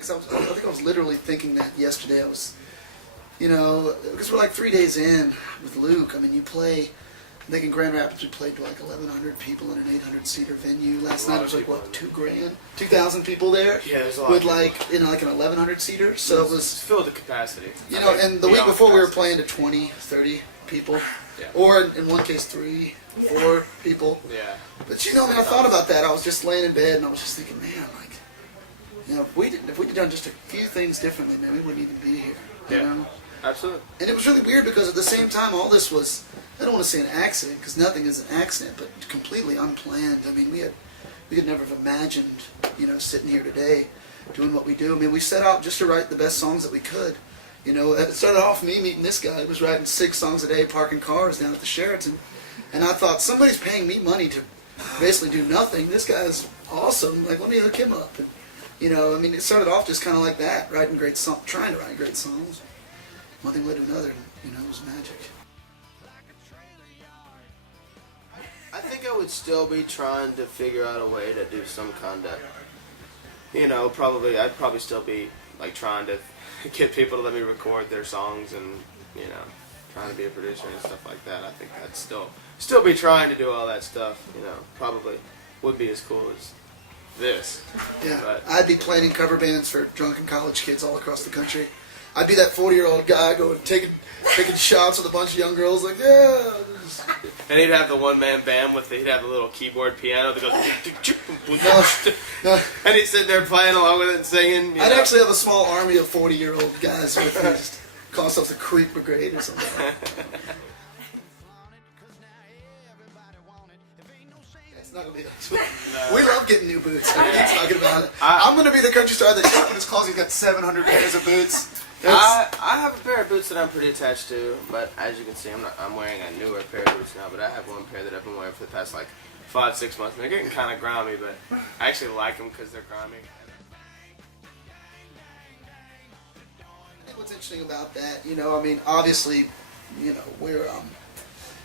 because I think I was literally thinking that yesterday. I was, because we're like 3 days in with Luke. I mean, you play. I think in Grand Rapids we played to like 1,100 people in an 800-seater venue. Last night it was like, what, $2,000? 2,000 people there? Yeah, there's a lot. With like, like an 1,100-seater. So it was... filled the capacity. And the week before we were playing to 20, 30 people. Yeah. Or in one case, 3, 4 people. Yeah. But I thought about that. I was just laying in bed and I was just thinking, man, like, if we'd done just a few things differently, man, we wouldn't even be here. You know? Absolutely. And it was really weird because at the same time, all this was, I don't want to say an accident because nothing is an accident, but completely unplanned. I mean, we could never have imagined, sitting here today doing what we do. I mean, we set out just to write the best songs that we could. It started off me meeting this guy who was writing 6 songs a day, parking cars down at the Sheraton. And I thought, somebody's paying me money to basically do nothing. This guy's awesome. Like, let me hook him up. And, it started off just kind of like that, trying to write great songs. One thing led to another, and, it was magic. I think I would still be trying to figure out a way to do some kind of, I'd probably still be like trying to get people to let me record their songs and, trying to be a producer and stuff like that. I think I'd still be trying to do all that stuff, probably would be as cool as this. Yeah, but I'd be playing in cover bands for drunken college kids all across the country. I'd be that 40-year-old guy going taking shots with a bunch of young girls, like, yeah. And he'd have the one-man band he'd have a little keyboard piano that goes, and he's sitting there playing along with it and singing. I'd actually have a small army of 40-year-old guys who would just call themselves the Creep Brigade or something. It's not gonna be that. No. We love getting new boots. Everybody's talking about it. I'm gonna be the country star that's in his closet. He's got 700 pairs of boots. I have a pair of boots that I'm pretty attached to, but as you can see, I'm wearing a newer pair of boots now. But I have one pair that I've been wearing for the past 5-6 months, and they're getting kind of grimy. But I actually like them because they're grimy. I think what's interesting about that, obviously, we're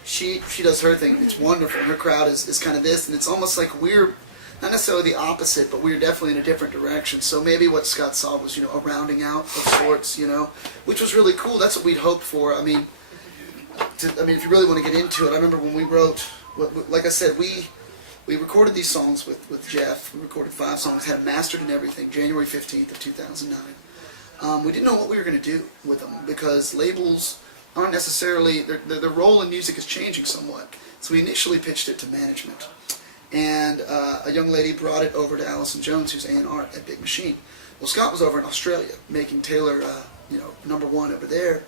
she does her thing. It's wonderful. Her crowd is kind of this, and it's almost like we're not necessarily the opposite, but we're definitely in a different direction. So maybe what Scott saw was, a rounding out of sorts, which was really cool. That's what we'd hoped for. I mean, if you really want to get into it, I remember when we wrote, like I said, we recorded these songs with Jeff. We recorded 5 songs, had them mastered and everything, January 15th of 2009. We didn't know what we were going to do with them because labels aren't necessarily, their role in music is changing somewhat. So we initially pitched it to management. And a young lady brought it over to Allison Jones, who's A&R at Big Machine. Well, Scott was over in Australia making Taylor, #1 over there.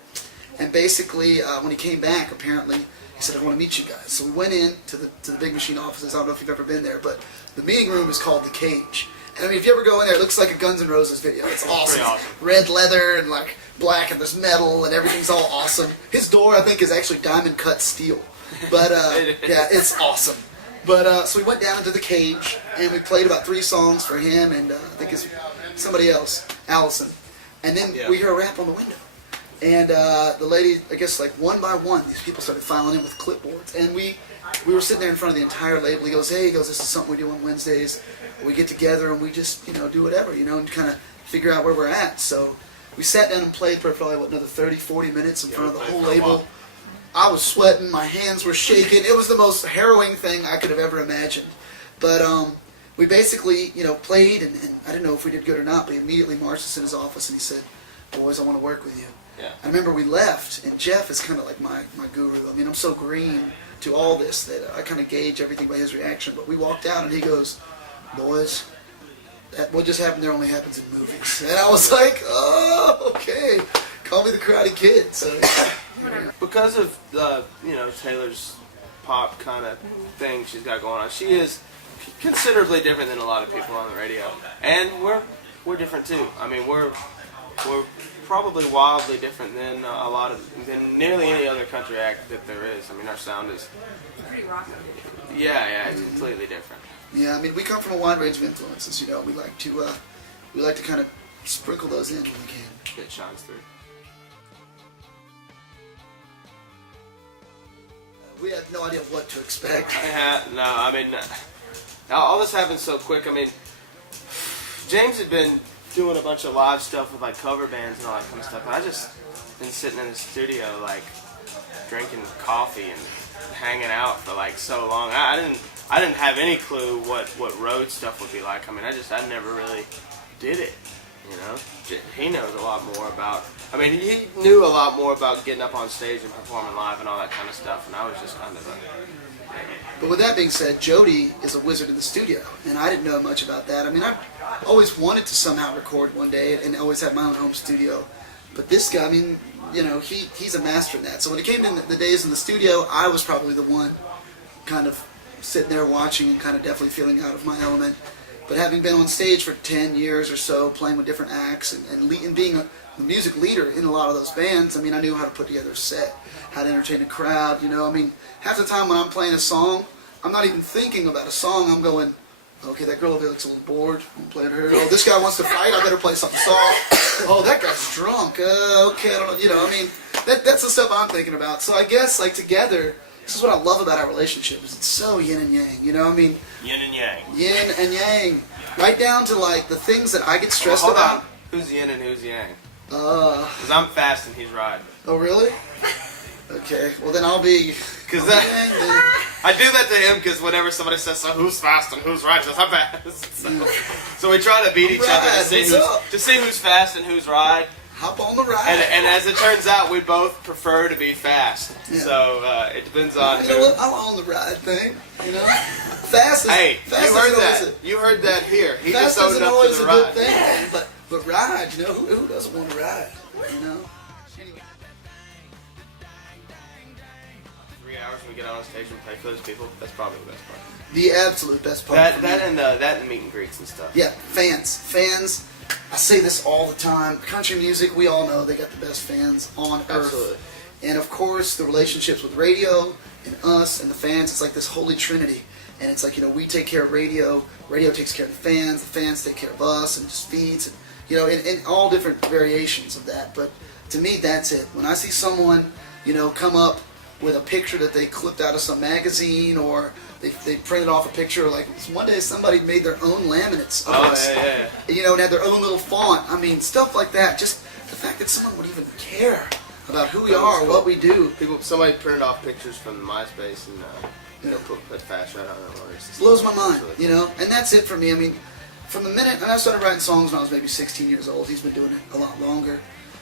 And basically, when he came back, apparently, he said, I want to meet you guys. So we went in to the Big Machine offices. I don't know if you've ever been there, but the meeting room is called The Cage. And I mean, if you ever go in there, it looks like a Guns N' Roses video. It's awesome. Red leather and black and there's metal and everything's all awesome. His door, I think, is actually diamond cut steel. But, yeah, it's awesome. But, so we went down into The Cage, and we played about 3 songs for him, and I think it's somebody else, Allison. And then we hear a rap on the window. And the lady, I guess, one by one, these people started filing in with clipboards. And we were sitting there in front of the entire label. He goes, this is something we do on Wednesdays. We get together, and we just, do whatever, and kind of figure out where we're at. So we sat down and played for probably, another 30, 40 minutes in front of the whole label. I was sweating, my hands were shaking. It was the most harrowing thing I could have ever imagined. But we basically, played, and I didn't know if we did good or not, but he immediately marched us in his office and he said, boys, I want to work with you. Yeah. I remember we left, and Jeff is kind of like my guru. I mean, I'm so green to all this that I kind of gauge everything by his reaction. But we walked out, and he goes, boys, what just happened there only happens in movies. And I was like, oh, okay. Call me the Karate Kid. So, because of Taylor's pop kind of thing she's got going on, she is considerably different than a lot of people on the radio, and we're different too. I mean, we're probably wildly different than than nearly any other country act that there is. I mean, our sound is pretty rockin'. Yeah, it's completely different. Yeah, I mean, we come from a wide range of influences. We like to kind of sprinkle those in when we can. It shines through. We had no idea what to expect. No, I mean, all this happened so quick. I mean, James had been doing a bunch of live stuff with like cover bands and all that kind of stuff. And I just been sitting in the studio like drinking coffee and hanging out for like so long. I didn't have any clue what road stuff would be like. I mean, I never really did it. You know, he knows a lot more about. I mean, he knew a lot more about getting up on stage and performing live and all that kind of stuff. And I was just kind of a. But with that being said, Jody is a wizard in the studio, and I didn't know much about that. I mean, I always wanted to somehow record one day and always have my own home studio. But this guy, I mean, you know, he's a master in that. So when it came to the days in the studio, I was probably the one kind of sitting there watching and kind of definitely feeling out of my element. But having been on stage for 10 years or so, playing with different acts and being a music leader in a lot of those bands, I mean, I knew how to put together a set, how to entertain a crowd, you know. I mean, half the time when I'm playing a song, I'm not even thinking about a song. I'm going, okay, that girl over there looks a little bored. I'm playing her. Oh, this guy wants to fight. I better play something soft. Oh, that guy's drunk. Okay, I don't know. You know, I mean, that's the stuff I'm thinking about. So I guess, like, together, this is what I love about our relationship, is it's so yin and yang, you know? I mean, yin and yang. Yin and yang. Right down to, like, the things that I get stressed hold about. On. Who's yin and who's yang? Because Uh, I'm fast and he's Ryde. oh, really? Okay, well then I'll be... Because I do that to him because whenever somebody says, so who's fast and who's Ryde, he says, I'm fast. So we try to beat each other to see who's fast and who's Ryde. Hop on the ride. And as it turns out, we both prefer to be fast. Yeah. So it depends on You know what? I'm on the ride thing, you know? Fast is... Hey, fast you heard isn't that. always You heard that here. He fast just owned isn't up to always the a ride. good thing, man. But ride, you know? Who doesn't want to ride, you know? 3 hours when we get on stage and play for those people, that's probably the best part. The absolute best part. That and meet and greets and stuff. Yeah, fans. I say this all the time. Country music, we all know they got the best fans on earth. Absolutely. And of course, the relationships with radio and us and the fans, it's like this holy trinity. And it's like, you know, we take care of radio takes care of the fans take care of us, and just feeds, and, you know, in all different variations of that. But to me, that's it. When I see someone, you know, come up with a picture that they clipped out of some magazine, or they printed off a picture, like one day somebody made their own laminates of us, yeah. you know, and had their own little font. I mean, stuff like that. Just the fact that someone would even care about who we are, what we do. Somebody printed off pictures from MySpace and put fast right on it. Blows my mind, you know, and that's it for me. I mean, from the minute, and I started writing songs when I was maybe 16 years old. He's been doing it a lot longer.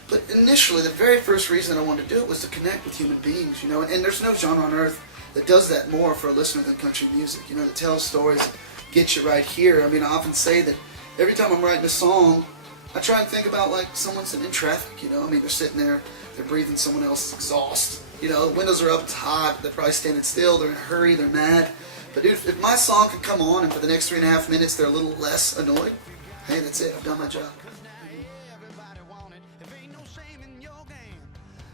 But initially, the very first reason that I wanted to do it was to connect with human beings, you know, and there's no genre on earth that does that more for a listener than country music, you know, that tells stories, gets you right here. I mean, I often say that every time I'm writing a song, I try and think about, like, someone sitting in traffic, you know. I mean, they're sitting there, they're breathing someone else's exhaust. You know, the windows are up, it's hot, they're probably standing still, they're in a hurry, they're mad. But dude, if my song could come on and for the next 3.5 minutes they're a little less annoyed, hey, that's it, I've done my job.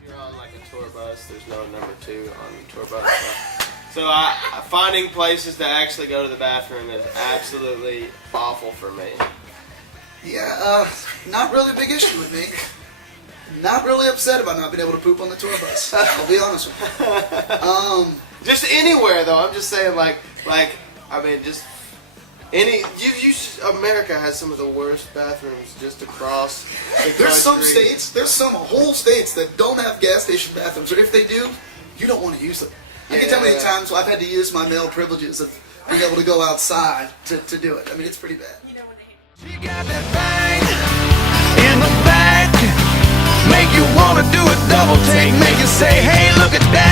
You're on like a tour bus, there's no number 2 on the tour bus. So finding places to actually go to the bathroom is absolutely awful for me. Yeah, not really a big issue with me. Not really upset about not being able to poop on the tour bus. I'll be honest with you. Just anywhere though. I'm just saying, like I mean, just any. America has some of the worst bathrooms just across the country. There's some whole states that don't have gas station bathrooms, or if they do, you don't want to use them. I can tell how many times I've had to use my male privileges of being able to go outside to do it. I mean, it's pretty bad. She got that thing in the back, make you wanna do a double take, make you say, hey, look at that.